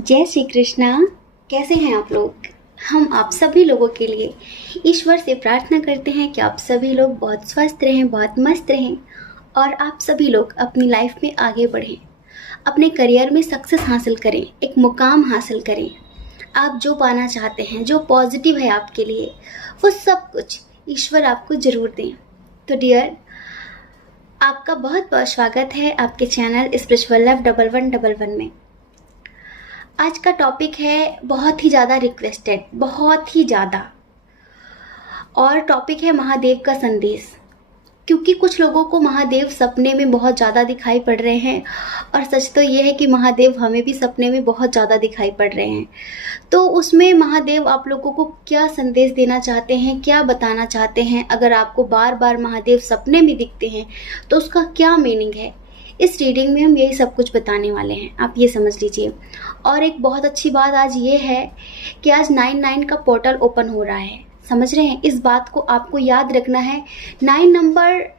जय श्री कृष्णा। कैसे हैं आप लोग? हम आप सभी लोगों के लिए ईश्वर से प्रार्थना करते हैं कि आप सभी लोग बहुत स्वस्थ रहें, बहुत मस्त रहें और आप सभी लोग अपनी लाइफ में आगे बढ़ें, अपने करियर में सक्सेस हासिल करें, एक मुकाम हासिल करें। आप जो पाना चाहते हैं, जो पॉजिटिव है आपके लिए, वो सब कुछ ईश्वर आपको ज़रूर दें। तो डियर, आपका बहुत बहुत स्वागत है आपके चैनल स्पिरिचुअल लव 1111 में। आज का टॉपिक है बहुत ही ज़्यादा रिक्वेस्टेड, बहुत ही ज़्यादा, और टॉपिक है महादेव का संदेश। क्योंकि कुछ लोगों को महादेव सपने में बहुत ज़्यादा दिखाई पड़ रहे हैं और सच तो ये है कि महादेव हमें भी सपने में बहुत ज़्यादा दिखाई पड़ रहे हैं। तो उसमें महादेव आप लोगों को क्या संदेश देना चाहते हैं, क्या बताना चाहते हैं? अगर आपको बार बार महादेव सपने में दिखते हैं तो उसका क्या मीनिंग है? इस रीडिंग में हम यही सब कुछ बताने वाले हैं, आप ये समझ लीजिए। और एक बहुत अच्छी बात आज ये है कि आज 99 का पोर्टल ओपन हो रहा है। समझ रहे हैं? इस बात को आपको याद रखना है। 9 नंबर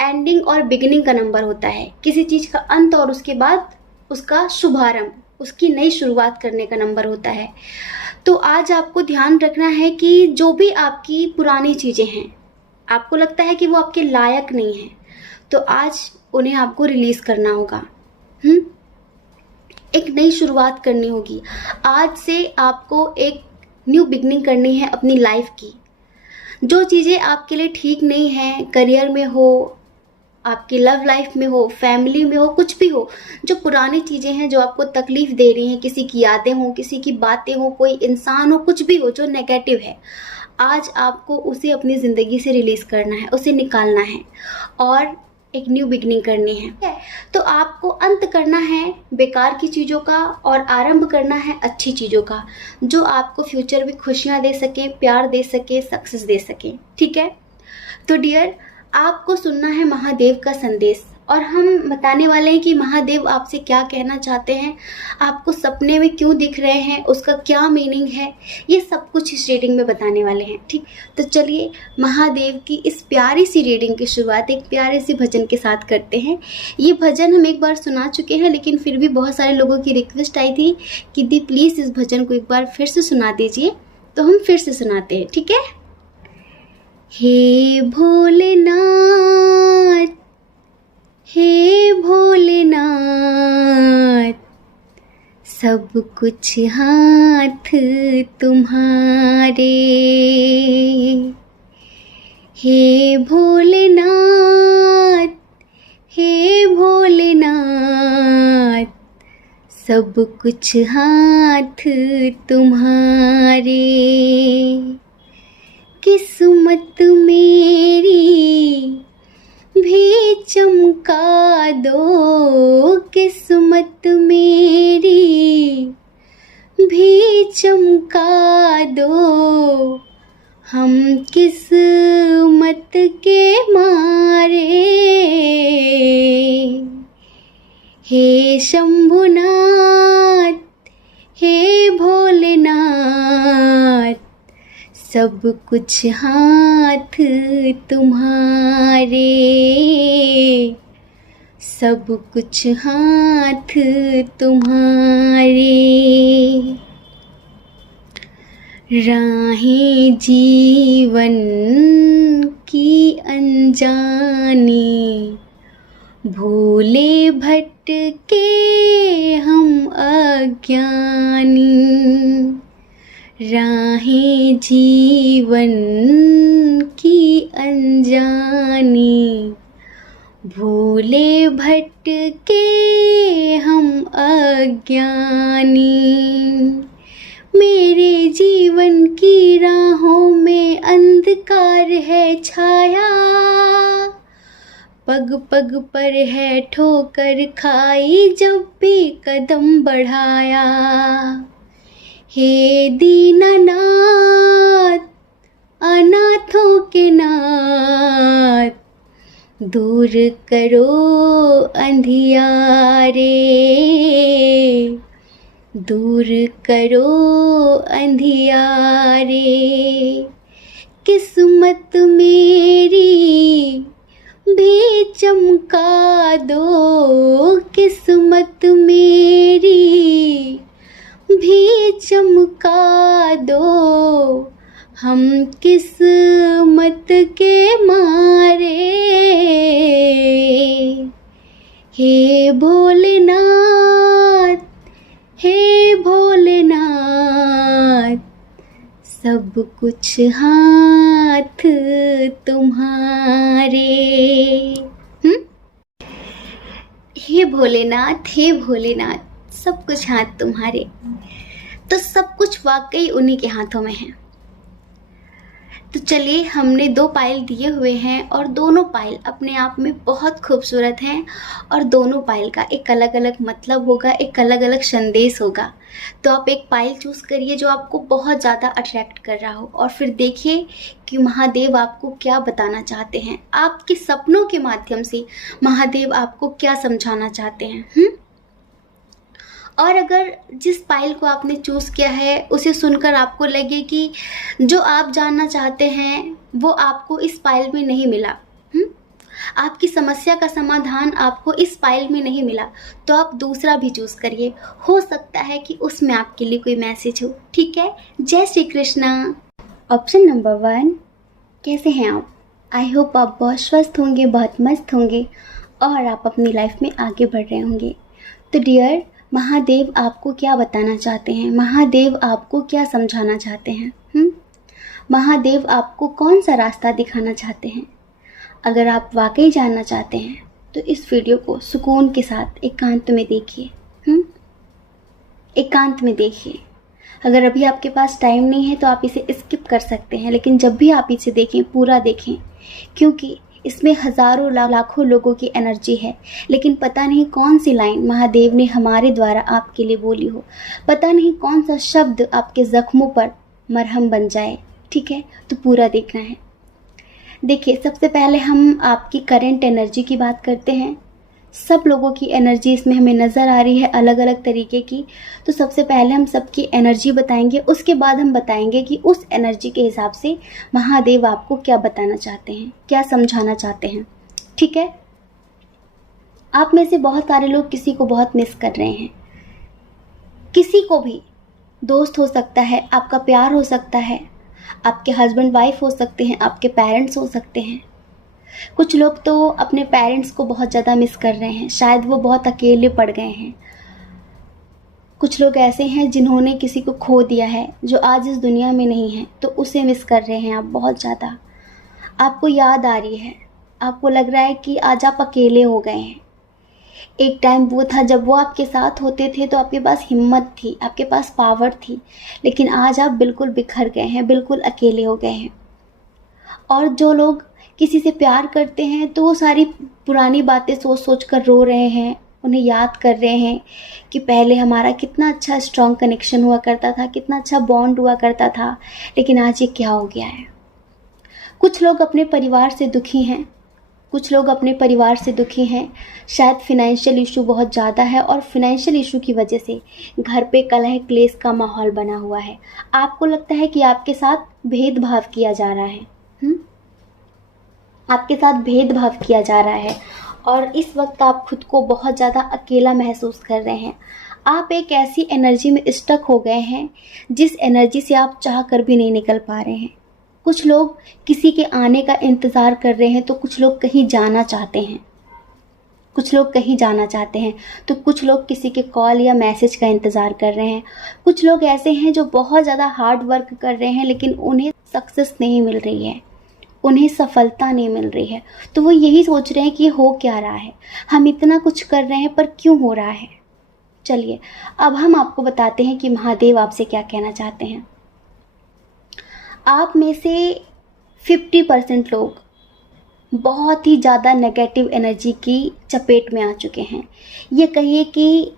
एंडिंग और बिगिनिंग का नंबर होता है, किसी चीज़ का अंत और उसके बाद उसका शुभारंभ, उसकी नई शुरुआत करने का नंबर होता है। तो आज आपको ध्यान रखना है कि जो भी आपकी पुरानी चीज़ें हैं, आपको लगता है कि वो आपके लायक नहीं है, तो आज उन्हें आपको रिलीज़ करना होगा। एक नई शुरुआत करनी होगी। आज से आपको एक न्यू बिगनिंग करनी है अपनी लाइफ की। जो चीज़ें आपके लिए ठीक नहीं हैं, करियर में हो, आपकी लव लाइफ में हो, फैमिली में हो, कुछ भी हो, जो पुरानी चीज़ें हैं जो आपको तकलीफ दे रही हैं, किसी की यादें हो, किसी की बातें हो, कोई इंसान हो, कुछ भी हो जो नेगेटिव है, आज आपको उसे अपनी ज़िंदगी से रिलीज़ करना है, उसे निकालना है और एक न्यू बिगनिंग करनी है। तो आपको अंत करना है बेकार की चीज़ों का और आरंभ करना है अच्छी चीज़ों का, जो आपको फ्यूचर में खुशियाँ दे सके, प्यार दे सके, सक्सेस दे सके। ठीक है? तो डियर, आपको सुनना है महादेव का संदेश और हम बताने वाले हैं कि महादेव आपसे क्या कहना चाहते हैं, आपको सपने में क्यों दिख रहे हैं, उसका क्या मीनिंग है, ये सब कुछ इस रीडिंग में बताने वाले हैं। ठीक, तो चलिए महादेव की इस प्यारी सी रीडिंग की शुरुआत एक प्यारे से भजन के साथ करते हैं। ये भजन हम एक बार सुना चुके हैं, लेकिन फिर भी बहुत सारे लोगों की रिक्वेस्ट आई थी कि दी प्लीज़ इस भजन को एक बार फिर से सुना दीजिए, तो हम फिर से सुनाते हैं। ठीक है? हे भोलेनाथ, हे भोलेनाथ, सब कुछ हाथ तुम्हारे। हे भोलेनाथ, हे भोलेनाथ, सब कुछ हाथ तुम्हारे। किस्मत मेरी भी चमका दो, किस्मत मेरी भी चमका दो, हम किस्मत के मारे। हे शंभुनाथ, हे भोलेनाथ, सब कुछ हाथ तुम्हारे, सब कुछ हाथ तुम्हारे। राहें जीवन की अनजानी, भोले भटके हम अज्ञानी। राहें जीवन की अनजानी, भोले भटके हम अज्ञानी। मेरे जीवन की राहों में अंधकार है छाया, पग पग पर है ठोकर खाई जब भी कदम बढ़ाया। हे दीननाथ, अनाथों के नाथ, दूर करो अंधियारे, दूर करो अंधियारे। किस्मत मेरी भी चमका दो, किस्मत मेरी चमका दो, हम किस्मत के मारे। हे भोलेनाथ, हे भोलेनाथ, सब कुछ हाथ तुम्हारे। हे भोलेनाथ, हे भोलेनाथ, सब कुछ हाथ तुम्हारे। तो सब कुछ वाकई उन्हीं के हाथों में है। तो चलिए, हमने 2 पायल दिए हुए हैं और दोनों पायल अपने आप में बहुत खूबसूरत हैं और दोनों पायल का एक अलग अलग मतलब होगा, एक अलग अलग संदेश होगा। तो आप एक पायल चूज़ करिए जो आपको बहुत ज़्यादा अट्रैक्ट कर रहा हो और फिर देखिए कि महादेव आपको क्या बताना चाहते हैं, आपके सपनों के माध्यम से महादेव आपको क्या समझाना चाहते हैं। और अगर जिस पायल को आपने चूज़ किया है उसे सुनकर आपको लगे कि जो आप जानना चाहते हैं वो आपको इस पायल में नहीं मिला, आपकी समस्या का समाधान आपको इस पायल में नहीं मिला, तो आप दूसरा भी चूज़ करिए, हो सकता है कि उसमें आपके लिए कोई मैसेज हो। ठीक है, जय श्री कृष्णा। ऑप्शन नंबर 1, कैसे हैं आप? आई होप आप बहुत स्वस्थ होंगे, बहुत मस्त होंगे और आप अपनी लाइफ में आगे बढ़ रहे होंगे। तो डियर, महादेव आपको क्या बताना चाहते हैं, महादेव आपको क्या समझाना चाहते हैं, महादेव आपको कौन सा रास्ता दिखाना चाहते हैं? अगर आप वाकई जानना चाहते हैं तो इस वीडियो को सुकून के साथ एकांत में देखिए, एकांत में देखिए। अगर अभी आपके पास टाइम नहीं है तो आप इसे स्किप कर सकते हैं, लेकिन जब भी आप इसे देखें पूरा देखें, क्योंकि इसमें हज़ारों लाखों लोगों की एनर्जी है। लेकिन पता नहीं कौन सी लाइन महादेव ने हमारे द्वारा आपके लिए बोली हो, पता नहीं कौन सा शब्द आपके ज़ख्मों पर मरहम बन जाए। ठीक है, तो पूरा देखना है। देखिए, सबसे पहले हम आपकी करंट एनर्जी की बात करते हैं। सब लोगों की एनर्जी इसमें हमें नज़र आ रही है, अलग अलग तरीके की। तो सबसे पहले हम सबकी एनर्जी बताएंगे, उसके बाद हम बताएंगे कि उस एनर्जी के हिसाब से महादेव आपको क्या बताना चाहते हैं, क्या समझाना चाहते हैं। ठीक है, आप में से बहुत सारे लोग किसी को बहुत मिस कर रहे हैं। किसी को भी, दोस्त हो सकता है, आपका प्यार हो सकता है, आपके हस्बैंड वाइफ हो सकते हैं, आपके पेरेंट्स हो सकते हैं। कुछ लोग तो अपने पेरेंट्स को बहुत ज़्यादा मिस कर रहे हैं, शायद वो बहुत अकेले पड़ गए हैं। कुछ लोग ऐसे हैं जिन्होंने किसी को खो दिया है जो आज इस दुनिया में नहीं है, तो उसे मिस कर रहे हैं आप बहुत ज़्यादा। आपको याद आ रही है, आपको लग रहा है कि आज आप अकेले हो गए हैं। एक टाइम वो था जब वो आपके साथ होते थे तो आपके पास हिम्मत थी, आपके पास पावर थी, लेकिन आज आप बिल्कुल बिखर गए हैं, बिल्कुल अकेले हो गए हैं। और जो लोग किसी से प्यार करते हैं तो वो सारी पुरानी बातें सोच सोच कर रो रहे हैं, उन्हें याद कर रहे हैं कि पहले हमारा कितना अच्छा स्ट्रॉन्ग कनेक्शन हुआ करता था, कितना अच्छा बॉन्ड हुआ करता था, लेकिन आज ये क्या हो गया है। कुछ लोग अपने परिवार से दुखी हैं, कुछ लोग अपने परिवार से दुखी हैं। शायद फिनेंशियल इशू बहुत ज़्यादा है और फिनेंशियल इशू की वजह से घर पे कलह क्लेश का माहौल बना हुआ है। आपको लगता है कि आपके साथ भेदभाव किया जा रहा है, आपके साथ भेदभाव किया जा रहा है और इस वक्त आप खुद को बहुत ज़्यादा अकेला महसूस कर रहे हैं। आप एक ऐसी एनर्जी में स्टक हो गए हैं जिस एनर्जी से आप चाह कर भी नहीं निकल पा रहे हैं। कुछ लोग किसी के आने का इंतज़ार कर रहे हैं, तो कुछ लोग कहीं जाना चाहते हैं, कुछ लोग कहीं जाना चाहते हैं, तो कुछ लोग किसी के कॉल या मैसेज का इंतज़ार कर रहे हैं। कुछ लोग ऐसे हैं जो बहुत ज़्यादा हार्ड वर्क कर रहे हैं लेकिन उन्हें सक्सेस नहीं मिल रही है, उन्हें सफलता नहीं मिल रही है। तो वो यही सोच रहे हैं कि हो क्या रहा है, हम इतना कुछ कर रहे हैं पर क्यों हो रहा है। चलिए, अब हम आपको बताते हैं कि महादेव आपसे क्या कहना चाहते हैं। आप में से 50% लोग बहुत ही ज़्यादा नेगेटिव एनर्जी की चपेट में आ चुके हैं। ये कहिए कि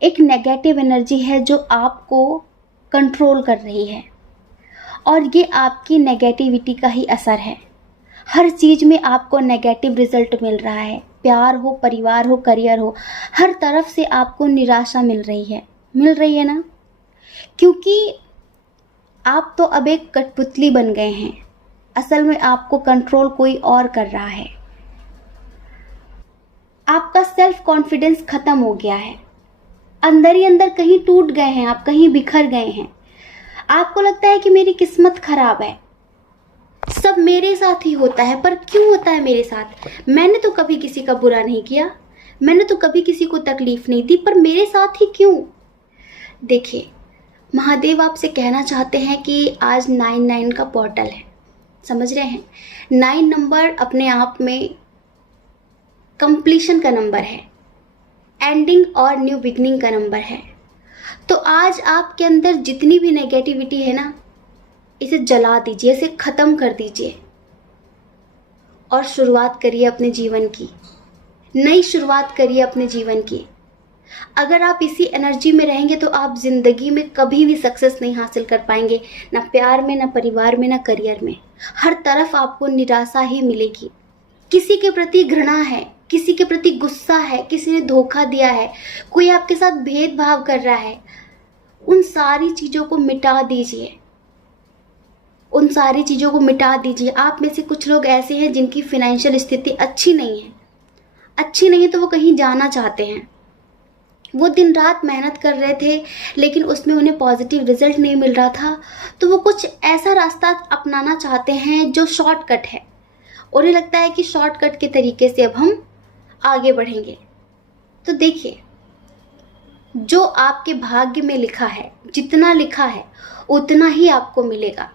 एक नेगेटिव एनर्जी है जो आपको कंट्रोल कर रही है और ये आपकी नेगेटिविटी का ही असर है। हर चीज़ में आपको नेगेटिव रिजल्ट मिल रहा है, प्यार हो, परिवार हो, करियर हो, हर तरफ से आपको निराशा मिल रही है ना, क्योंकि आप तो अब एक कठपुतली बन गए हैं। असल में आपको कंट्रोल कोई और कर रहा है। आपका सेल्फ कॉन्फिडेंस खत्म हो गया है। अंदर ही अंदर कहीं टूट गए हैं आप, कहीं बिखर गए हैं। आपको लगता है कि मेरी किस्मत खराब है, सब मेरे साथ ही होता है। पर क्यों होता है मेरे साथ? मैंने तो कभी किसी का बुरा नहीं किया, मैंने तो कभी किसी को तकलीफ नहीं दी, पर मेरे साथ ही क्यों? देखिए, महादेव आपसे कहना चाहते हैं कि आज 99 का पोर्टल है, समझ रहे हैं? 9 नंबर अपने आप में कंप्लीशन का नंबर है, एंडिंग और न्यू बिगनिंग का नंबर है। तो आज आपके अंदर जितनी भी नेगेटिविटी है ना, इसे जला दीजिए, इसे ख़त्म कर दीजिए और शुरुआत करिए अपने जीवन की, नई शुरुआत करिए अपने जीवन की। अगर आप इसी एनर्जी में रहेंगे तो आप ज़िंदगी में कभी भी सक्सेस नहीं हासिल कर पाएंगे, ना प्यार में, ना परिवार में, ना करियर में। हर तरफ आपको निराशा ही मिलेगी। किसी के प्रति घृणा है, किसी के प्रति गुस्सा है, किसी ने धोखा दिया है, कोई आपके साथ भेदभाव कर रहा है, उन सारी चीज़ों को मिटा दीजिए, उन सारी चीज़ों को मिटा दीजिए। आप में से कुछ लोग ऐसे हैं जिनकी फाइनेंशियल स्थिति अच्छी नहीं है, अच्छी नहीं है तो वो कहीं जाना चाहते हैं। वो दिन रात मेहनत कर रहे थे लेकिन उसमें उन्हें पॉजिटिव रिजल्ट नहीं मिल रहा था, तो वो कुछ ऐसा रास्ता अपनाना चाहते हैं जो शॉर्टकट है। उन्हें लगता है कि शॉर्टकट के तरीके से अब हम आगे बढ़ेंगे। तो देखिए, जो आपके भाग्य में लिखा है, जितना लिखा है उतना ही आपको मिलेगा।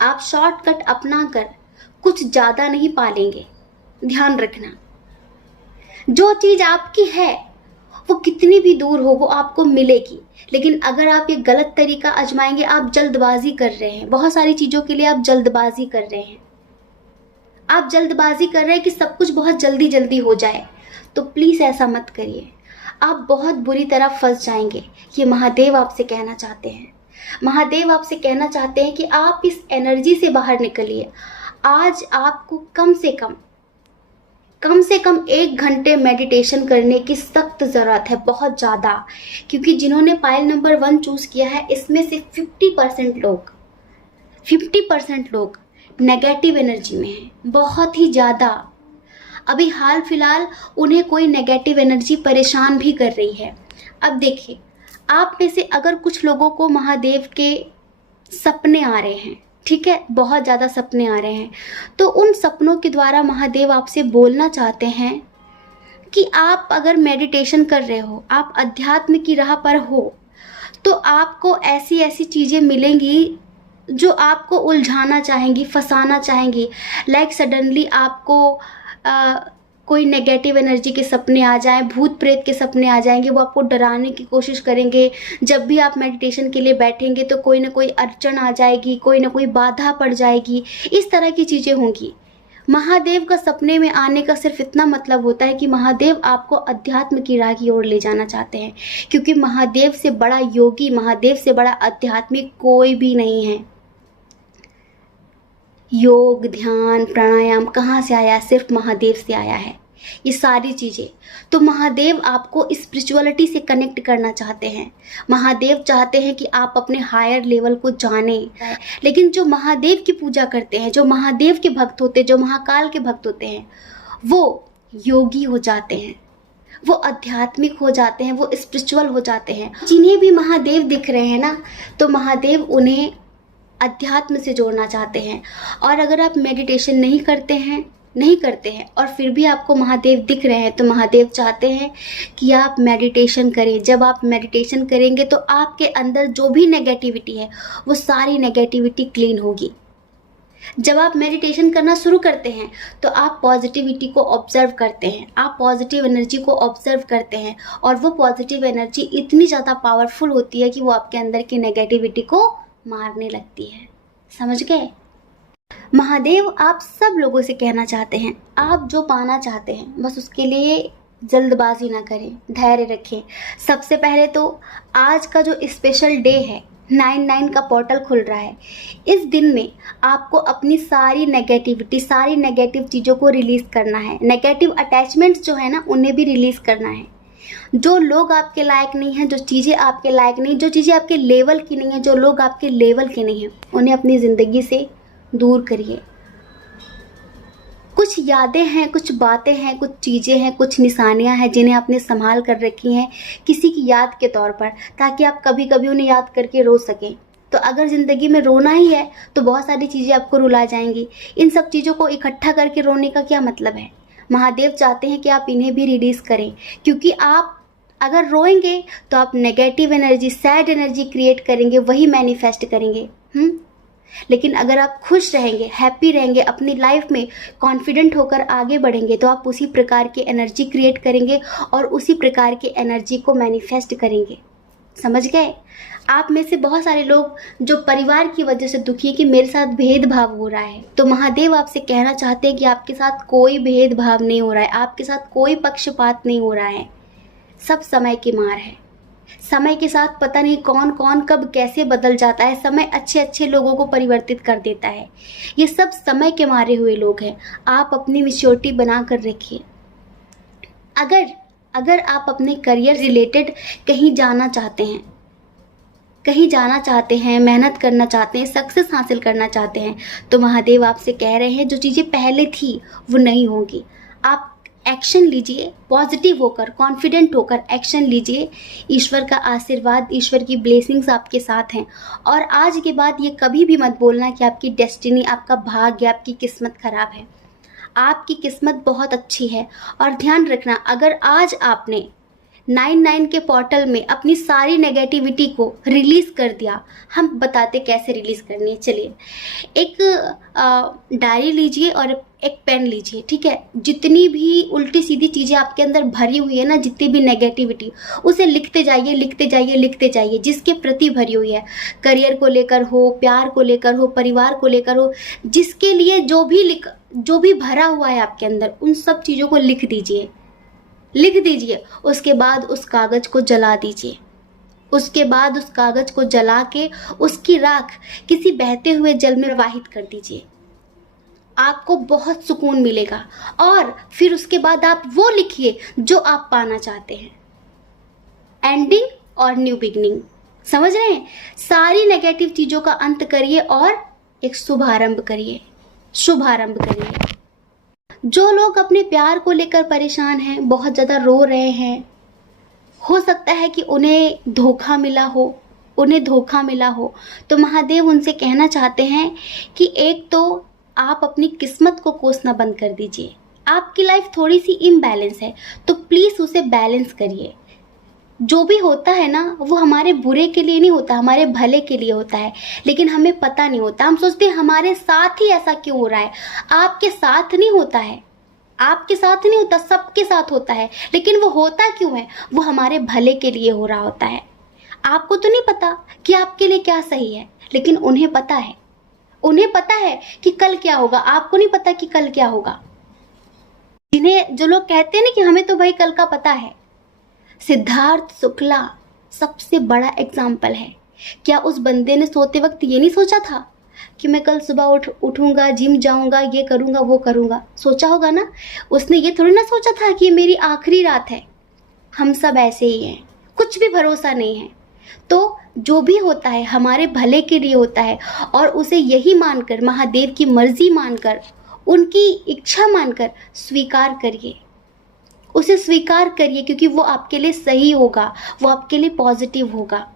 आप शॉर्टकट अपना कर कुछ ज़्यादा नहीं पालेंगे। ध्यान रखना, जो चीज़ आपकी है वो कितनी भी दूर हो वो आपको मिलेगी। लेकिन अगर आप ये गलत तरीका आजमाएंगे, आप जल्दबाजी कर रहे हैं, बहुत सारी चीज़ों के लिए आप जल्दबाजी कर रहे हैं, आप जल्दबाजी कर रहे हैं कि सब कुछ बहुत जल्दी जल्दी हो जाए। तो प्लीज़ ऐसा मत करिए, आप बहुत बुरी तरह फंस जाएंगे। ये महादेव आपसे कहना चाहते हैं। महादेव आपसे कहना चाहते हैं कि आप इस एनर्जी से बाहर निकलिए। आज आपको कम से कम 1 घंटे मेडिटेशन करने की सख्त ज़रूरत है, बहुत ज़्यादा। क्योंकि जिन्होंने पायल नंबर 1 चूज़ किया है, इसमें से 50% लोग नेगेटिव एनर्जी में हैं, बहुत ही ज़्यादा। अभी हाल फिलहाल उन्हें कोई नेगेटिव एनर्जी परेशान भी कर रही है। अब देखिए, आप में से अगर कुछ लोगों को महादेव के सपने आ रहे हैं, ठीक है, बहुत ज़्यादा सपने आ रहे हैं, तो उन सपनों के द्वारा महादेव आपसे बोलना चाहते हैं कि आप अगर मेडिटेशन कर रहे हो, आप अध्यात्म की राह पर हो, तो आपको ऐसी ऐसी चीज़ें मिलेंगी जो आपको उलझाना चाहेंगी, फंसाना चाहेंगी। लाइक सडनली आपको कोई नेगेटिव एनर्जी के सपने आ जाएं, भूत प्रेत के सपने आ जाएंगे, वो आपको डराने की कोशिश करेंगे। जब भी आप मेडिटेशन के लिए बैठेंगे तो कोई ना कोई अड़चन आ जाएगी, कोई ना कोई बाधा पड़ जाएगी, इस तरह की चीज़ें होंगी। महादेव का सपने में आने का सिर्फ इतना मतलब होता है कि महादेव आपको अध्यात्म की राह की ओर ले जाना चाहते हैं, क्योंकि महादेव से बड़ा योगी, महादेव से बड़ा आध्यात्मिक कोई भी नहीं है। योग, ध्यान, प्राणायाम कहाँ से आया? सिर्फ महादेव से आया है ये सारी चीज़ें। तो महादेव आपको स्पिरिचुअलिटी से कनेक्ट करना चाहते हैं। महादेव चाहते हैं कि आप अपने हायर लेवल को जानें। लेकिन जो महादेव की पूजा करते हैं, जो महादेव के भक्त होते हैं, जो महाकाल के भक्त होते हैं, वो योगी हो जाते हैं, वो आध्यात्मिक हो जाते हैं, वो स्पिरिचुअल हो जाते हैं। जिन्हें भी महादेव दिख रहे हैं ना, तो महादेव उन्हें अध्यात्म से जोड़ना चाहते हैं। और अगर आप मेडिटेशन नहीं करते हैं और फिर भी आपको महादेव दिख रहे हैं, तो महादेव चाहते हैं कि आप मेडिटेशन करें। जब आप मेडिटेशन करेंगे तो आपके अंदर जो भी नेगेटिविटी है वो सारी नेगेटिविटी क्लीन होगी। जब आप मेडिटेशन करना शुरू करते हैं तो आप पॉजिटिविटी को ऑब्जर्व करते हैं, आप पॉजिटिव एनर्जी को ऑब्जर्व करते हैं, और वो पॉजिटिव एनर्जी इतनी ज़्यादा पावरफुल होती है कि वो आपके अंदर की नेगेटिविटी को मारने लगती है। समझ गए? महादेव आप सब लोगों से कहना चाहते हैं, आप जो पाना चाहते हैं बस उसके लिए जल्दबाजी ना करें, धैर्य रखें। सबसे पहले तो आज का जो स्पेशल डे है, 9/9 का पोर्टल खुल रहा है, इस दिन में आपको अपनी सारी नेगेटिविटी, सारी नेगेटिव चीज़ों को रिलीज़ करना है। नेगेटिव अटैचमेंट्स जो है ना, उन्हें भी रिलीज़ करना है। जो लोग आपके लायक नहीं हैं, जो चीज़ें आपके लायक नहीं, जो चीज़ें आपके लेवल की नहीं है, जो लोग आपके लेवल के नहीं हैं, उन्हें अपनी ज़िंदगी से दूर करिए। कुछ यादें हैं, कुछ बातें हैं, कुछ चीज़ें हैं, कुछ निशानियां हैं जिन्हें आपने संभाल कर रखी हैं किसी की याद के तौर पर, ताकि आप कभी कभी उन्हें याद करके रो सकें। तो अगर ज़िंदगी में रोना ही है तो बहुत सारी चीज़ें आपको रुला जाएंगी। इन सब चीज़ों को इकट्ठा करके रोने का क्या मतलब है? महादेव चाहते हैं कि आप इन्हें भी रिलीज़ करें, क्योंकि आप अगर रोएंगे तो आप negative energy, sad energy create करेंगे, वही मैनिफेस्ट करेंगे। लेकिन अगर आप खुश रहेंगे, हैप्पी रहेंगे, अपनी लाइफ में कॉन्फिडेंट होकर आगे बढ़ेंगे, तो आप उसी प्रकार की एनर्जी क्रिएट करेंगे और उसी प्रकार की एनर्जी को मैनिफेस्ट करेंगे। समझ गए? आप में से बहुत सारे लोग जो परिवार की वजह से दुखी है कि मेरे साथ भेदभाव हो रहा है, तो महादेव आपसे कहना चाहते हैं कि आपके साथ कोई भेदभाव नहीं हो रहा है, आपके साथ कोई पक्षपात नहीं हो रहा है। सब समय की मार है। समय के साथ पता नहीं कौन कौन कब कैसे बदल जाता है। समय अच्छे अच्छे लोगों को परिवर्तित कर देता है। ये सब समय के मारे हुए लोग हैं। आप अपनी मैच्योरिटी बना कर रखिए। अगर आप अपने करियर रिलेटेड कहीं जाना चाहते हैं, मेहनत करना चाहते हैं, सक्सेस हासिल करना चाहते हैं, तो महादेव आपसे कह रहे हैं जो चीज़ें पहले थी वो नहीं होंगी। आप एक्शन लीजिए, पॉजिटिव होकर, कॉन्फिडेंट होकर एक्शन लीजिए। ईश्वर का आशीर्वाद, ईश्वर की ब्लेसिंग्स आपके साथ हैं। और आज के बाद ये कभी भी मत बोलना कि आपकी डेस्टिनी, आपका भाग्य, आपकी किस्मत खराब है। आपकी किस्मत बहुत अच्छी है। और ध्यान रखना, अगर आज आपने 99 के पोर्टल में अपनी सारी नेगेटिविटी को रिलीज़ कर दिया, हम बताते कैसे रिलीज़ करनी है। चलिए, एक डायरी लीजिए और एक पेन लीजिए, ठीक है। जितनी भी उल्टी सीधी चीज़ें आपके अंदर भरी हुई है ना, जितनी भी नेगेटिविटी, उसे लिखते जाइए, लिखते जाइए, लिखते जाइए। जिसके प्रति भरी हुई है, करियर को लेकर हो, प्यार को लेकर हो, परिवार को लेकर हो, जिसके लिए जो भी भरा हुआ है आपके अंदर, उन सब चीज़ों को लिख दीजिए। उसके बाद उस कागज़ को जला दीजिए। उसके बाद उस कागज़ को जला के उसकी राख किसी बहते हुए जल में प्रवाहित कर दीजिए। आपको बहुत सुकून मिलेगा। और फिर उसके बाद आप वो लिखिए जो आप पाना चाहते हैं, एंडिंग और न्यू बिगनिंग। समझ रहे हैं? सारी नेगेटिव चीज़ों का अंत करिए और एक शुभारंभ करिए। जो लोग अपने प्यार को लेकर परेशान हैं, बहुत ज़्यादा रो रहे हैं, हो सकता है कि उन्हें धोखा मिला हो, तो महादेव उनसे कहना चाहते हैं कि एक तो आप अपनी किस्मत को कोसना बंद कर दीजिए। आपकी लाइफ थोड़ी सी इम्बैलेंस है, तो प्लीज़ उसे बैलेंस करिए। जो भी होता है ना, वो हमारे बुरे के लिए नहीं होता, हमारे भले के लिए होता है, लेकिन हमें पता नहीं होता। हम सोचते हैं हमारे साथ ही ऐसा क्यों हो रहा है। आपके साथ नहीं होता, सबके साथ होता है, लेकिन वो होता क्यों है? वो हमारे भले के लिए हो रहा होता है। आपको तो नहीं पता कि आपके लिए क्या सही है, लेकिन उन्हें पता है कि कल क्या होगा। आपको नहीं पता कि कल क्या होगा। जो लोग कहते हैं ना कि हमें तो भाई कल का पता है, सिद्धार्थ शुक्ला सबसे बड़ा एग्जाम्पल है। क्या उस बंदे ने सोते वक्त ये नहीं सोचा था कि मैं कल सुबह उठूंगा, जिम जाऊंगा, ये करूंगा, वो करूंगा? सोचा होगा ना। उसने ये थोड़ी ना सोचा था कि ये मेरी आखिरी रात है। हम सब ऐसे ही हैं, कुछ भी भरोसा नहीं है। तो जो भी होता है हमारे भले के लिए होता है, और उसे यही मानकर, महादेव की मर्जी मानकर, उनकी इच्छा मानकर स्वीकार करिए। उसे स्वीकार करिए, क्योंकि वो आपके लिए सही होगा, वो आपके लिए पॉजिटिव होगा।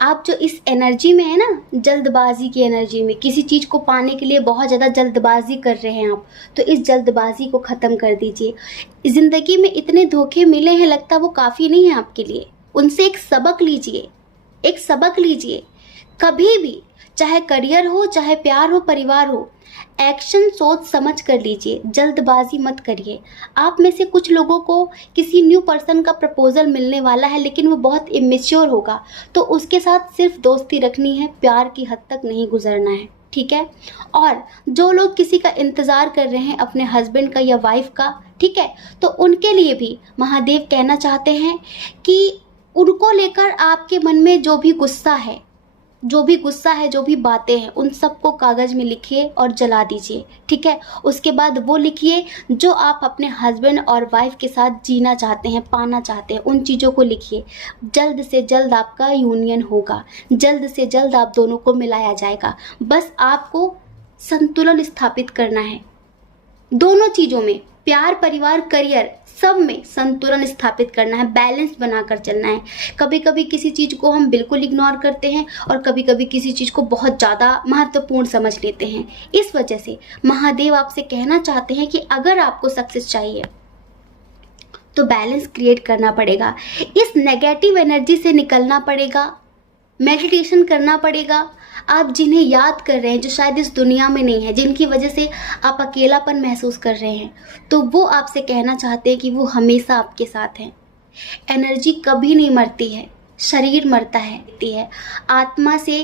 आप जो इस एनर्जी में है ना, जल्दबाजी की एनर्जी में, किसी चीज़ को पाने के लिए बहुत ज़्यादा जल्दबाजी कर रहे हैं आप, तो इस जल्दबाजी को ख़त्म कर दीजिए। ज़िंदगी में इतने धोखे मिले हैं, लगता वो काफ़ी नहीं है आपके लिए। उनसे एक सबक लीजिए। कभी भी, चाहे करियर हो, चाहे प्यार हो, परिवार हो, एक्शन सोच समझ कर लीजिए, जल्दबाजी मत करिए। आप में से कुछ लोगों को किसी न्यू पर्सन का प्रपोजल मिलने वाला है, लेकिन वो बहुत इमेच्योर होगा, तो उसके साथ सिर्फ दोस्ती रखनी है, प्यार की हद तक नहीं गुजरना है, ठीक है। और जो लोग किसी का इंतज़ार कर रहे हैं, अपने हस्बैंड का या वाइफ का, ठीक है, तो उनके लिए भी महादेव कहना चाहते हैं कि उनको लेकर आपके मन में जो भी गुस्सा है, जो भी बातें हैं, उन सबको कागज़ में लिखिए और जला दीजिए, ठीक है। उसके बाद वो लिखिए जो आप अपने हस्बैंड और वाइफ के साथ जीना चाहते हैं, पाना चाहते हैं, उन चीज़ों को लिखिए। जल्द से जल्द आपका यूनियन होगा, जल्द से जल्द आप दोनों को मिलाया जाएगा। बस आपको संतुलन स्थापित करना है। दोनों चीजों में, प्यार, परिवार, करियर, सब में संतुलन स्थापित करना है, बैलेंस बनाकर चलना है। कभी कभी किसी चीज को हम बिल्कुल इग्नोर करते हैं और कभी कभी किसी चीज को बहुत ज्यादा महत्वपूर्ण समझ लेते हैं। इस वजह से महादेव आपसे कहना चाहते हैं कि अगर आपको सक्सेस चाहिए तो बैलेंस क्रिएट करना पड़ेगा, इस नेगेटिव एनर्जी से निकलना पड़ेगा, मेडिटेशन करना पड़ेगा। आप जिन्हें याद कर रहे हैं, जो शायद इस दुनिया में नहीं है, जिनकी वजह से आप अकेलापन महसूस कर रहे हैं, तो वो आपसे कहना चाहते हैं कि वो हमेशा आपके साथ हैं। एनर्जी कभी नहीं मरती है, शरीर मरता है, आत्मा से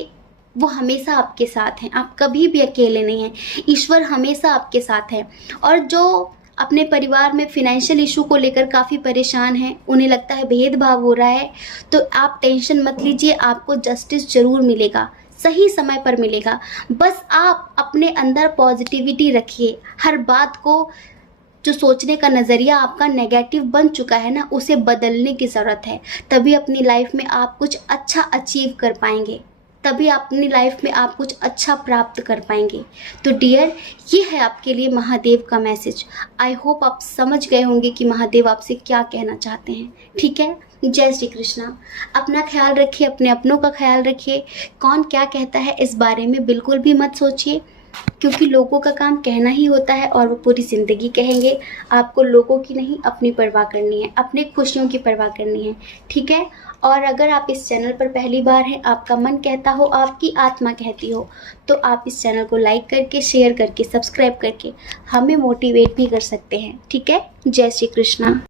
वो हमेशा आपके साथ हैं। आप कभी भी अकेले नहीं हैं, ईश्वर हमेशा आपके साथ है। और जो अपने परिवार में फिनेंशियल इशू को लेकर काफ़ी परेशान हैं, उन्हें लगता है भेदभाव हो रहा है, तो आप टेंशन मत लीजिए, आपको जस्टिस ज़रूर मिलेगा, सही समय पर मिलेगा। बस आप अपने अंदर पॉजिटिविटी रखिए। हर बात को, जो सोचने का नज़रिया आपका नेगेटिव बन चुका है ना, उसे बदलने की ज़रूरत है। तभी अपनी लाइफ में आप कुछ अच्छा अचीव कर पाएंगे, तभी अपनी लाइफ में आप कुछ अच्छा प्राप्त कर पाएंगे। तो डियर, ये है आपके लिए महादेव का मैसेज। आई होप आप समझ गए होंगे कि महादेव आपसे क्या कहना चाहते हैं। ठीक है, जय श्री कृष्णा। अपना ख्याल रखिए, अपने अपनों का ख्याल रखिए। कौन क्या कहता है इस बारे में बिल्कुल भी मत सोचिए, क्योंकि लोगों का काम कहना ही होता है और वो पूरी ज़िंदगी कहेंगे। आपको लोगों की नहीं, अपनी परवाह करनी है, अपने खुशियों की परवाह करनी है। ठीक है। और अगर आप इस चैनल पर पहली बार हैं, आपका मन कहता हो, आपकी आत्मा कहती हो, तो आप इस चैनल को लाइक करके, शेयर करके, सब्सक्राइब करके हमें मोटिवेट भी कर सकते हैं। ठीक है। जय श्री कृष्णा।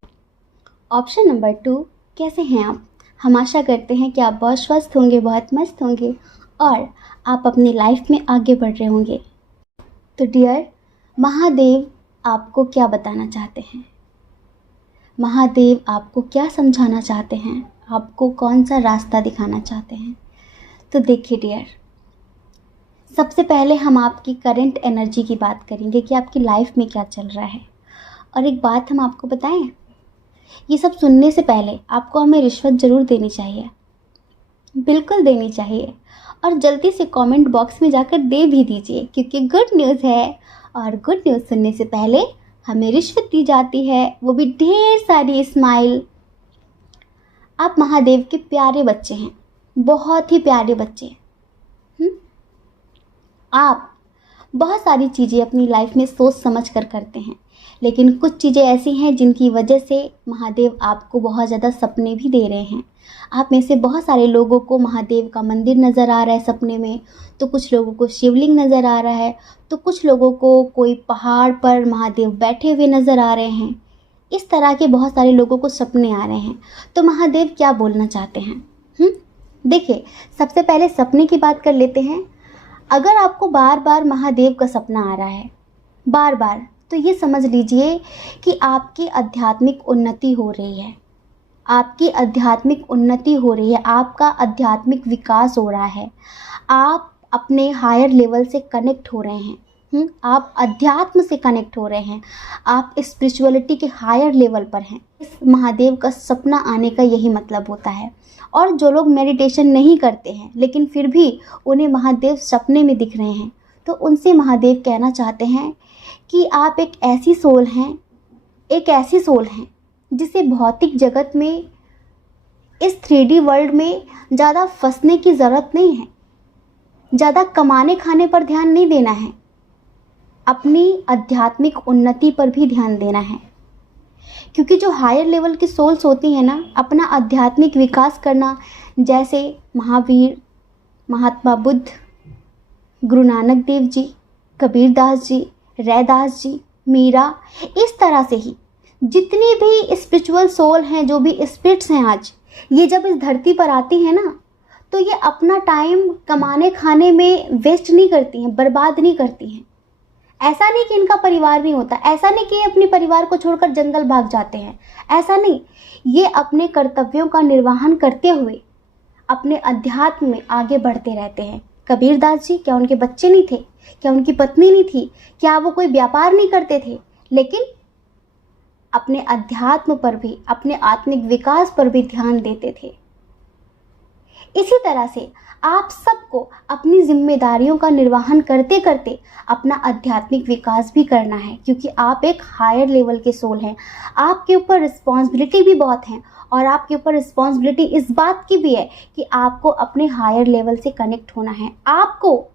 ऑप्शन नंबर 2, कैसे हैं आप? हम आशा करते हैं कि आप बहुत स्वस्थ होंगे, बहुत मस्त होंगे और आप अपनी लाइफ में आगे बढ़ रहे होंगे। तो डियर, महादेव आपको क्या बताना चाहते हैं? महादेव आपको क्या समझाना चाहते हैं? आपको कौन सा रास्ता दिखाना चाहते हैं? तो देखिए डियर, सबसे पहले हम आपकी करंट एनर्जी की बात करेंगे कि आपकी लाइफ में क्या चल रहा है। और एक बात हम आपको बताएं, ये सब सुनने से पहले आपको हमें रिश्वत ज़रूर देनी चाहिए, बिल्कुल देनी चाहिए। और जल्दी से कमेंट बॉक्स में जाकर दे भी दीजिए, क्योंकि गुड न्यूज़ है और गुड न्यूज़ सुनने से पहले हमें रिश्वत दी जाती है, वो भी ढेर सारी स्माइल। आप महादेव के प्यारे बच्चे हैं, बहुत ही प्यारे बच्चे। आप बहुत सारी चीज़ें अपनी लाइफ में सोच समझ कर करते हैं, लेकिन कुछ चीज़ें ऐसी हैं जिनकी वजह से महादेव आपको बहुत ज़्यादा सपने भी दे रहे हैं। आप में से बहुत सारे लोगों को महादेव का मंदिर नज़र आ रहा है सपने में, तो कुछ लोगों को शिवलिंग नज़र आ रहा है, तो कुछ लोगों को कोई पहाड़ पर महादेव बैठे हुए नज़र आ रहे हैं। इस तरह के बहुत सारे लोगों को सपने आ रहे हैं। तो महादेव क्या बोलना चाहते हैं? देखिए, सबसे पहले सपने की बात कर लेते हैं। अगर आपको बार बार महादेव का सपना आ रहा है, बार बार, तो ये समझ लीजिए कि आपकी आध्यात्मिक उन्नति हो रही है, आपकी आध्यात्मिक उन्नति हो रही है, आपका आध्यात्मिक विकास हो रहा है, आप अपने हायर लेवल से कनेक्ट हो रहे हैं। आप अध्यात्म से कनेक्ट हो रहे हैं, आप स्पिरिचुअलिटी के हायर लेवल पर हैं। इस महादेव का सपना आने का यही मतलब होता है। और जो लोग मेडिटेशन नहीं करते हैं लेकिन फिर भी उन्हें महादेव सपने में दिख रहे हैं, तो उनसे महादेव कहना चाहते हैं कि आप एक ऐसी सोल हैं जिसे भौतिक जगत में, इस 3D वर्ल्ड में ज़्यादा फंसने की ज़रूरत नहीं है, ज़्यादा कमाने खाने पर ध्यान नहीं देना है, अपनी आध्यात्मिक उन्नति पर भी ध्यान देना है। क्योंकि जो हायर लेवल की सोल्स होती हैं ना, अपना आध्यात्मिक विकास करना, जैसे महावीर, महात्मा बुद्ध, गुरु नानक देव जी, कबीर दास जी, रैदास जी, मीरा, इस तरह से ही जितनी भी स्पिरिचुअल सोल हैं, जो भी स्पिरिट्स हैं आज, ये जब इस धरती पर आती हैं ना, तो ये अपना टाइम कमाने खाने में वेस्ट नहीं करती हैं, बर्बाद नहीं करती हैं। ऐसा नहीं कि इनका परिवार नहीं होता, ऐसा नहीं कि ये अपने परिवार को छोड़कर जंगल भाग जाते हैं, ऐसा नहीं। ये अपने कर्तव्यों का निर्वहन करते हुए अपने अध्यात्म में आगे बढ़ते रहते हैं। कबीर दास जी, क्या उनके बच्चे नहीं थे? क्या उनकी पत्नी नहीं थी? क्या वो कोई व्यापार नहीं करते थे? लेकिन अपने अध्यात्म पर भी, अपने आत्मिक विकास पर भी ध्यान देते थे। इसी तरह से आप सबको अपनी जिम्मेदारियों का निर्वहन करते करते अपना आध्यात्मिक विकास भी करना है, क्योंकि आप एक हायर लेवल के सोल हैं। आपके ऊपर रिस्पॉन्सिबिलिटी भी बहुत है, और आपके ऊपर रिस्पॉन्सिबिलिटी इस बात की भी है कि आपको अपने हायर लेवल से कनेक्ट होना है, आपको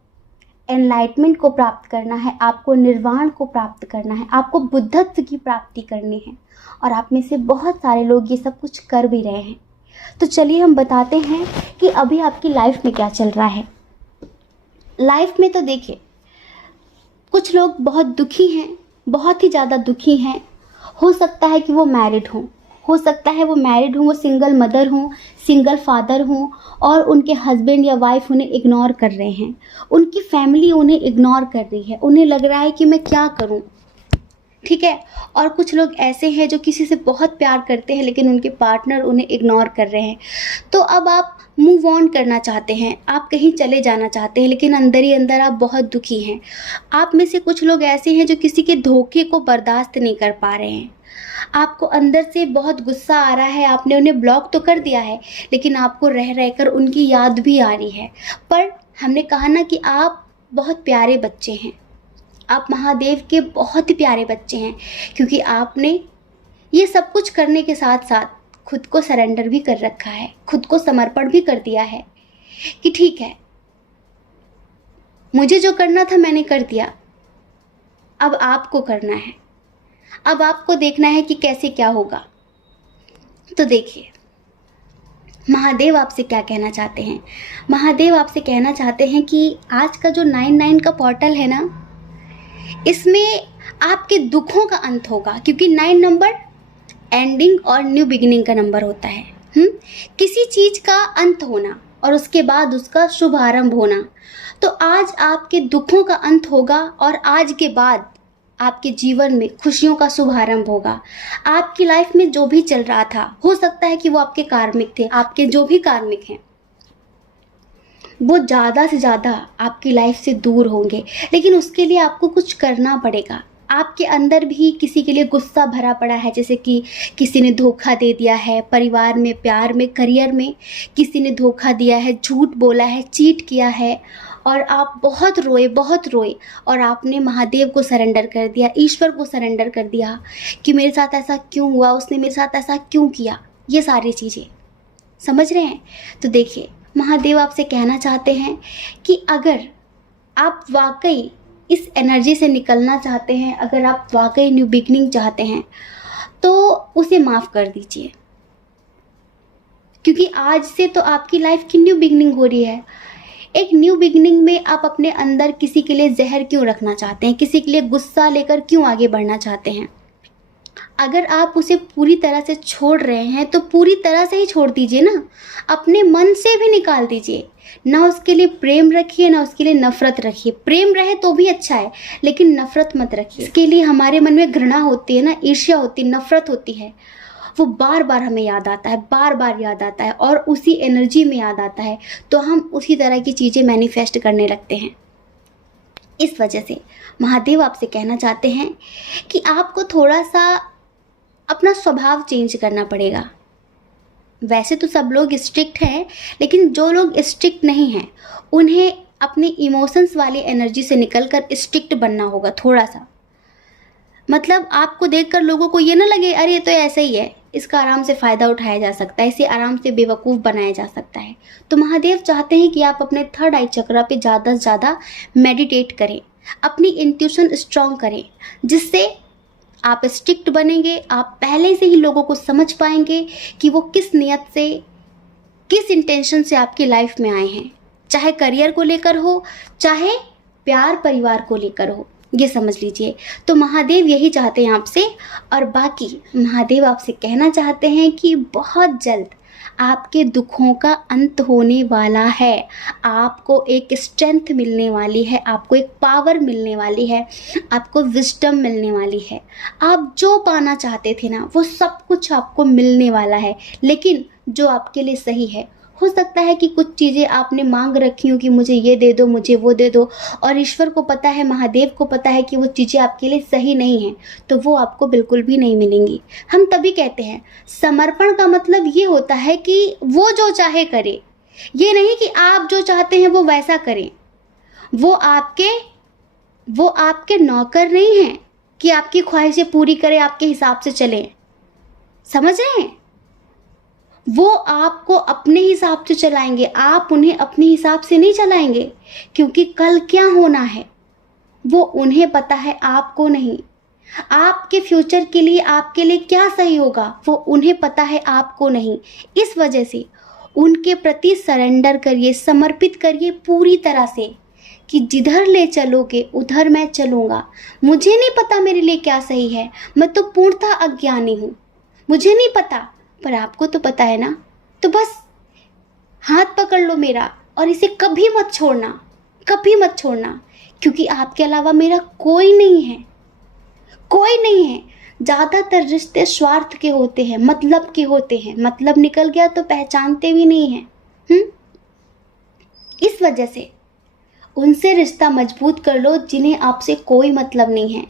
एनलाइटमेंट को प्राप्त करना है, आपको निर्वाण को प्राप्त करना है, आपको बुद्धत्व की प्राप्ति करनी है। और आप में से बहुत सारे लोग ये सब कुछ कर भी रहे हैं। तो चलिए हम बताते हैं कि अभी आपकी लाइफ में क्या चल रहा है। लाइफ में तो देखिए, कुछ लोग बहुत दुखी हैं, बहुत ही ज़्यादा दुखी हैं। हो सकता है कि वो मैरिड हों, हो सकता है वो मैरिड हों, वो सिंगल मदर हों, सिंगल फादर हों, और उनके हस्बैंड या वाइफ उन्हें इग्नोर कर रहे हैं, उनकी फैमिली उन्हें इग्नोर कर रही है, उन्हें लग रहा है कि मैं क्या करूं, ठीक है। और कुछ लोग ऐसे हैं जो किसी से बहुत प्यार करते हैं लेकिन उनके पार्टनर उन्हें इग्नोर कर रहे हैं। तो अब आप मूव ऑन करना चाहते हैं, आप कहीं चले जाना चाहते हैं, लेकिन अंदर ही अंदर आप बहुत दुखी हैं। आप में से कुछ लोग ऐसे हैं जो किसी के धोखे को बर्दाश्त नहीं कर पा रहे हैं। आपको अंदर से बहुत गुस्सा आ रहा है, आपने उन्हें ब्लॉक तो कर दिया है, लेकिन आपको रह रहकर उनकी याद भी आ रही है। पर हमने कहा ना कि आप बहुत प्यारे बच्चे हैं, आप महादेव के बहुत ही प्यारे बच्चे हैं, क्योंकि आपने ये सब कुछ करने के साथ साथ खुद को सरेंडर भी कर रखा है, खुद को समर्पण भी कर दिया है कि ठीक है, मुझे जो करना था मैंने कर दिया, अब आपको करना है, अब आपको देखना है कि कैसे क्या होगा। तो देखिए, महादेव आपसे क्या कहना चाहते हैं। महादेव आपसे कहना चाहते हैं कि आज का जो 99 का पोर्टल है ना, इसमें आपके दुखों का अंत होगा, क्योंकि 9 नंबर एंडिंग और न्यू बिगिनिंग का नंबर होता है। किसी चीज़ का अंत होना और उसके बाद उसका शुभ आरंभ होना। तो आज आपके दुखों का अंत होगा और आज के बाद आपके जीवन में खुशियों का शुभारंभ होगा। आपकी लाइफ में जो भी चल रहा था, हो सकता है कि वो आपके कार्मिक थे, आपके जो भी कार्मिक हैं वो ज़्यादा से ज़्यादा आपकी लाइफ से दूर होंगे, लेकिन उसके लिए आपको कुछ करना पड़ेगा। आपके अंदर भी किसी के लिए गुस्सा भरा पड़ा है, जैसे कि किसी ने धोखा दे दिया है, परिवार में, प्यार में, करियर में किसी ने धोखा दिया है, झूठ बोला है, चीट किया है, और आप बहुत रोए और आपने महादेव को सरेंडर कर दिया, ईश्वर को सरेंडर कर दिया कि मेरे साथ ऐसा क्यों हुआ, उसने मेरे साथ ऐसा क्यों किया। ये सारी चीज़ें समझ रहे हैं। तो देखिए, महादेव आपसे कहना चाहते हैं कि अगर आप वाकई इस एनर्जी से निकलना चाहते हैं, अगर आप वाकई न्यू बिगनिंग चाहते हैं, तो उसे माफ़ कर दीजिए, क्योंकि आज से तो आपकी लाइफ की न्यू बिगनिंग हो रही है। एक न्यू बिगनिंग में आप अपने अंदर किसी के लिए जहर क्यों रखना चाहते हैं, किसी के लिए गुस्सा लेकर क्यों आगे बढ़ना चाहते हैं। अगर आप उसे पूरी तरह से छोड़ रहे हैं तो पूरी तरह से ही छोड़ दीजिए ना, अपने मन से भी निकाल दीजिए। ना उसके लिए प्रेम रखिए, ना उसके लिए नफरत रखिए। प्रेम रहे तो भी अच्छा है, लेकिन नफरत मत रखिए। इसके लिए हमारे मन में घृणा होती है ना, ईर्ष्या होती है, नफरत होती है, वो बार बार हमें याद आता है, बार बार याद आता है, और उसी एनर्जी में याद आता है, तो हम उसी तरह की चीज़ें मैनिफेस्ट करने लगते हैं। इस वजह से महादेव आपसे कहना चाहते हैं कि आपको थोड़ा सा अपना स्वभाव चेंज करना पड़ेगा। वैसे तो सब लोग स्ट्रिक्ट हैं, लेकिन जो लोग स्ट्रिक्ट नहीं हैं उन्हें अपने इमोशंस वाली एनर्जी से निकलकर स्ट्रिक्ट बनना होगा थोड़ा सा। मतलब आपको देखकर लोगों को ये ना लगे अरे ये तो ऐसा ही है, इसका आराम से फ़ायदा उठाया जा सकता है, इसे आराम से बेवकूफ़ बनाया जा सकता है। तो महादेव चाहते हैं कि आप अपने 3rd आई चक्रा पे ज़्यादा से ज़्यादा मेडिटेट करें, अपनी इंट्यूशन स्ट्रॉन्ग करें, जिससे आप स्ट्रिक्ट बनेंगे। आप पहले से ही लोगों को समझ पाएंगे कि वो किस नियत से, किस इंटेंशन से आपकी लाइफ में आए हैं, चाहे करियर को लेकर हो, चाहे प्यार परिवार को लेकर हो, ये समझ लीजिए। तो महादेव यही चाहते हैं आपसे। और बाकी महादेव आपसे कहना चाहते हैं कि बहुत जल्द आपके दुखों का अंत होने वाला है, आपको एक स्ट्रेंथ मिलने वाली है, आपको एक पावर मिलने वाली है, आपको विजडम मिलने वाली है। आप जो पाना चाहते थे ना, वो सब कुछ आपको मिलने वाला है, लेकिन जो आपके लिए सही है। हो सकता है कि कुछ चीज़ें आपने मांग रखी हो कि मुझे ये दे दो, मुझे वो दे दो, और ईश्वर को पता है, महादेव को पता है कि वो चीज़ें आपके लिए सही नहीं हैं, तो वो आपको बिल्कुल भी नहीं मिलेंगी। हम तभी कहते हैं समर्पण का मतलब ये होता है कि वो जो चाहे करे, ये नहीं कि आप जो चाहते हैं वो वैसा करें। वो आपके नौकर नहीं हैं कि आपकी ख्वाहिशें पूरी करें, आपके हिसाब से चलें। समझ रहे हैं? वो आपको अपने हिसाब से चलाएंगे, आप उन्हें अपने हिसाब से नहीं चलाएंगे, क्योंकि कल क्या होना है वो उन्हें पता है, आपको नहीं। आपके फ्यूचर के लिए, आपके लिए क्या सही होगा वो उन्हें पता है, आपको नहीं। इस वजह से उनके प्रति सरेंडर करिए, समर्पित करिए पूरी तरह से कि जिधर ले चलोगे उधर मैं चलूँगा। मुझे नहीं पता मेरे लिए क्या सही है, मैं तो पूर्णतः अज्ञानी हूँ, मुझे नहीं पता, पर आपको तो पता है ना। तो बस हाथ पकड़ लो मेरा और इसे कभी मत छोड़ना, कभी मत छोड़ना, क्योंकि आपके अलावा मेरा कोई नहीं है, कोई नहीं है। ज़्यादातर रिश्ते स्वार्थ के होते हैं, मतलब के होते हैं, मतलब निकल गया तो पहचानते भी नहीं हैं। इस वजह से उनसे रिश्ता मजबूत कर लो जिन्हें आपसे कोई मतलब नहीं है,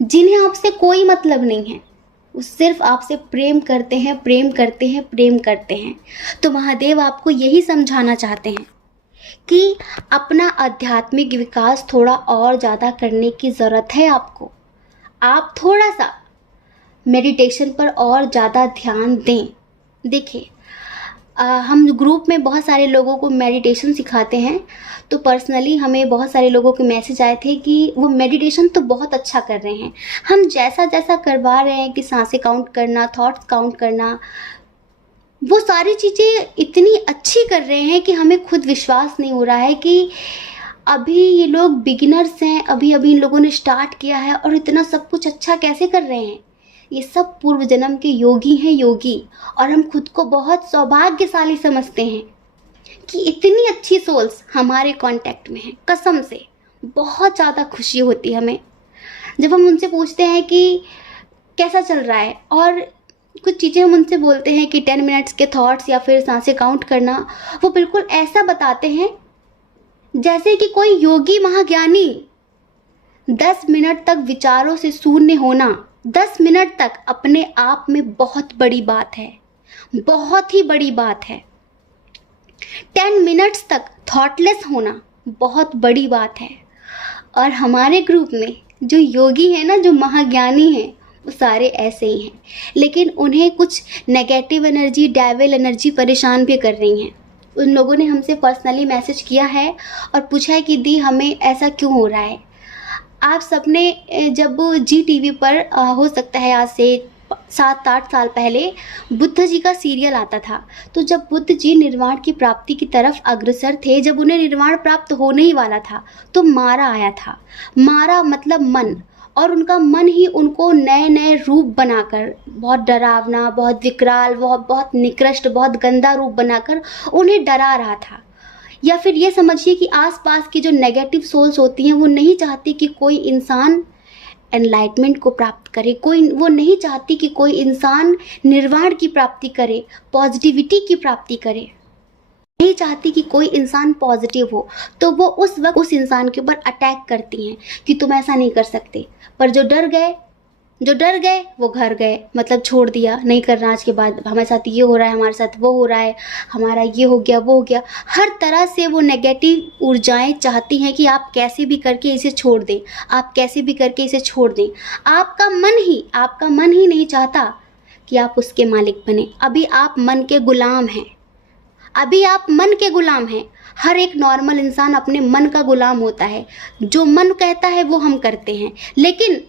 जिन्हें आपसे कोई मतलब नहीं है। वो सिर्फ आपसे प्रेम करते हैं, प्रेम करते हैं, प्रेम करते हैं। तो महादेव आपको यही समझाना चाहते हैं कि अपना आध्यात्मिक विकास थोड़ा और ज़्यादा करने की ज़रूरत है आपको। आप थोड़ा सा मेडिटेशन पर और ज़्यादा ध्यान दें। देखिए, हम ग्रुप में बहुत सारे लोगों को मेडिटेशन सिखाते हैं, तो पर्सनली हमें बहुत सारे लोगों के मैसेज आए थे कि वो मेडिटेशन तो बहुत अच्छा कर रहे हैं, हम जैसा जैसा करवा रहे हैं कि सांसें काउंट करना, थॉट्स काउंट करना, वो सारी चीज़ें इतनी अच्छी कर रहे हैं कि हमें खुद विश्वास नहीं हो रहा है कि अभी ये लोग बिगिनर्स हैं, अभी अभी इन लोगों ने स्टार्ट किया है और इतना सब कुछ अच्छा कैसे कर रहे हैं। ये सब पूर्व जन्म के योगी हैं, योगी। और हम खुद को बहुत सौभाग्यशाली समझते हैं कि इतनी अच्छी सोल्स हमारे कांटेक्ट में हैं। कसम से बहुत ज़्यादा खुशी होती है हमें जब हम उनसे पूछते हैं कि कैसा चल रहा है, और कुछ चीज़ें हम उनसे बोलते हैं कि 10 मिनट्स के थॉट्स या फिर सांसें काउंट करना, वो बिल्कुल ऐसा बताते हैं जैसे कि कोई योगी महाज्ञानी। 10 मिनट तक विचारों से शून्य होना, 10 मिनट तक अपने आप में बहुत बड़ी बात है, बहुत ही बड़ी बात है। 10 मिनट्स तक थॉटलेस होना बहुत बड़ी बात है। और हमारे ग्रुप में जो योगी हैं ना, जो महाज्ञानी हैं, वो सारे ऐसे ही हैं, लेकिन उन्हें कुछ नेगेटिव एनर्जी, डेविल एनर्जी परेशान भी कर रही हैं। उन लोगों ने हमसे पर्सनली मैसेज किया है और पूछा है कि दी हमें ऐसा क्यों हो रहा है। आप सबने जब जी टीवी पर हो सकता है आज से 7-8 साल पहले बुद्ध जी का सीरियल आता था, तो जब बुद्ध जी निर्वाण की प्राप्ति की तरफ अग्रसर थे, जब उन्हें निर्वाण प्राप्त होने ही वाला था, तो मारा आया था। मारा मतलब मन, और उनका मन ही उनको नए नए रूप बनाकर, बहुत डरावना, बहुत विकराल, बहुत निकृष्ट, बहुत गंदा रूप बनाकर उन्हें डरा रहा था। या फिर ये समझिए कि आसपास की जो नेगेटिव सोल्स होती हैं वो नहीं चाहती कि कोई इंसान एनलाइटमेंट को प्राप्त करे, वो नहीं चाहती कि कोई इंसान निर्वाण की प्राप्ति करे, पॉजिटिविटी की प्राप्ति करे, नहीं चाहती कि कोई इंसान पॉजिटिव हो। तो वो उस वक्त उस इंसान के ऊपर अटैक करती हैं कि तुम ऐसा नहीं कर सकते। पर जो डर गए वो घर गए, मतलब छोड़ दिया, नहीं करना आज के बाद, हमारे साथ ये हो रहा है, हमारे साथ वो हो रहा है, हमारा ये हो गया, वो हो गया। हर तरह से वो नेगेटिव ऊर्जाएं चाहती हैं कि आप कैसे भी करके इसे छोड़ दें, आप कैसे भी करके इसे छोड़ दें। आपका मन ही नहीं चाहता कि आप उसके मालिक बने। अभी आप मन के गुलाम हैं, अभी आप मन के गुलाम हैं। हर एक नॉर्मल इंसान अपने मन का गुलाम होता है, जो मन कहता है वो हम करते हैं। लेकिन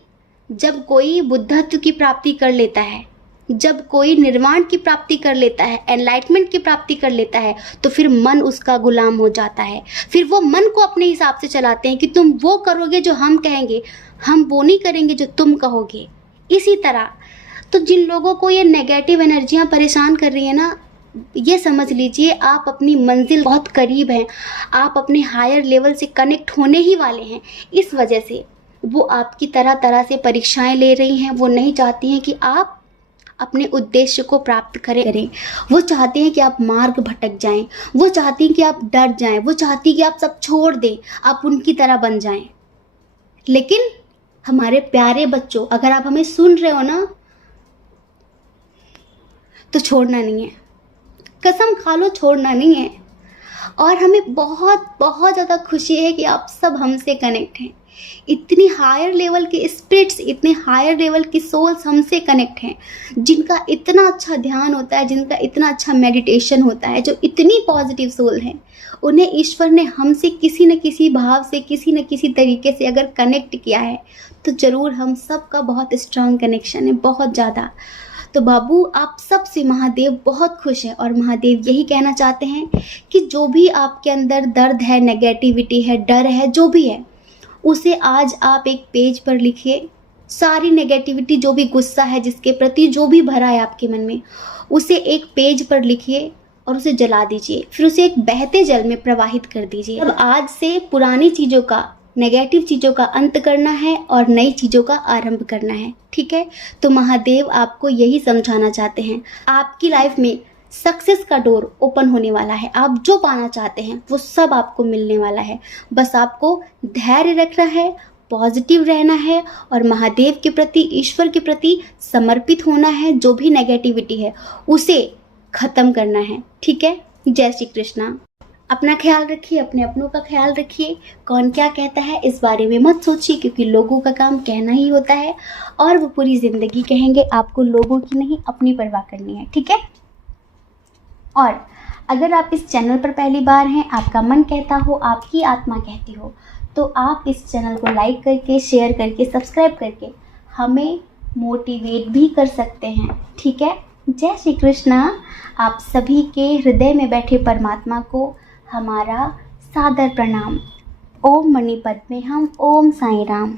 जब कोई बुद्धत्व की प्राप्ति कर लेता है, जब कोई निर्वाण की प्राप्ति कर लेता है, एनलाइटमेंट की प्राप्ति कर लेता है, तो फिर मन उसका गुलाम हो जाता है। फिर वो मन को अपने हिसाब से चलाते हैं कि तुम वो करोगे जो हम कहेंगे, हम वो नहीं करेंगे जो तुम कहोगे। इसी तरह तो जिन लोगों को ये नेगेटिव एनर्जियाँ परेशान कर रही है ना, ये समझ लीजिए आप अपनी मंजिल बहुत करीब हैं, आप अपने हायर लेवल से कनेक्ट होने ही वाले हैं। इस वजह से वो आपकी तरह तरह से परीक्षाएं ले रही हैं। वो नहीं चाहती हैं कि आप अपने उद्देश्य को प्राप्त करें। वो चाहते हैं कि आप मार्ग भटक जाएं, वो चाहती हैं कि आप डर जाएं, वो चाहती हैं कि आप सब छोड़ दें, आप उनकी तरह बन जाएं। लेकिन हमारे प्यारे बच्चों, अगर आप हमें सुन रहे हो ना, तो छोड़ना नहीं है, कसम खा लो, छोड़ना नहीं है। और हमें बहुत बहुत ज़्यादा खुशी है कि आप सब हमसे कनेक्ट हैं। इतनी हायर लेवल के स्पिरिट्स, इतने हायर लेवल की सोल्स हमसे कनेक्ट हैं, जिनका इतना अच्छा ध्यान होता है, जिनका इतना अच्छा मेडिटेशन होता है, जो इतनी पॉजिटिव सोल हैं, उन्हें ईश्वर ने हमसे किसी न किसी भाव से, किसी न किसी तरीके से अगर कनेक्ट किया है तो ज़रूर हम सब का बहुत स्ट्रांग कनेक्शन है, बहुत ज़्यादा। तो बाबू, आप सब से महादेव बहुत खुश हैं और महादेव यही कहना चाहते हैं कि जो भी आपके अंदर दर्द है, नेगेटिविटी है, डर है, जो भी है, उसे आज आप एक पेज पर लिखिए। सारी नेगेटिविटी, जो भी गुस्सा है जिसके प्रति, जो भी भरा है आपके मन में, उसे एक पेज पर लिखिए और उसे जला दीजिए। फिर उसे एक बहते जल में प्रवाहित कर दीजिए। अब आज से पुरानी चीज़ों का, नेगेटिव चीज़ों का अंत करना है और नई चीज़ों का आरंभ करना है, ठीक है। तो महादेव आपको यही समझाना चाहते हैं। आपकी लाइफ में सक्सेस का डोर ओपन होने वाला है। आप जो पाना चाहते हैं वो सब आपको मिलने वाला है। बस आपको धैर्य रखना है, पॉजिटिव रहना है और महादेव के प्रति, ईश्वर के प्रति समर्पित होना है। जो भी नेगेटिविटी है उसे ख़त्म करना है, ठीक है। जय श्री कृष्णा। अपना ख्याल रखिए, अपने अपनों का ख्याल रखिए। कौन क्या कहता है इस बारे में मत सोचिए, क्योंकि लोगों का काम कहना ही होता है और वो पूरी ज़िंदगी कहेंगे। आपको लोगों की नहीं, अपनी परवाह करनी है, ठीक है। और अगर आप इस चैनल पर पहली बार हैं, आपका मन कहता हो, आपकी आत्मा कहती हो, तो आप इस चैनल को लाइक करके, शेयर करके, सब्सक्राइब करके हमें मोटिवेट भी कर सकते हैं, ठीक है। जय श्री कृष्णा। आप सभी के हृदय में बैठे परमात्मा को हमारा सादर प्रणाम। ओम मणिपद्मे हम, ओम साईं राम।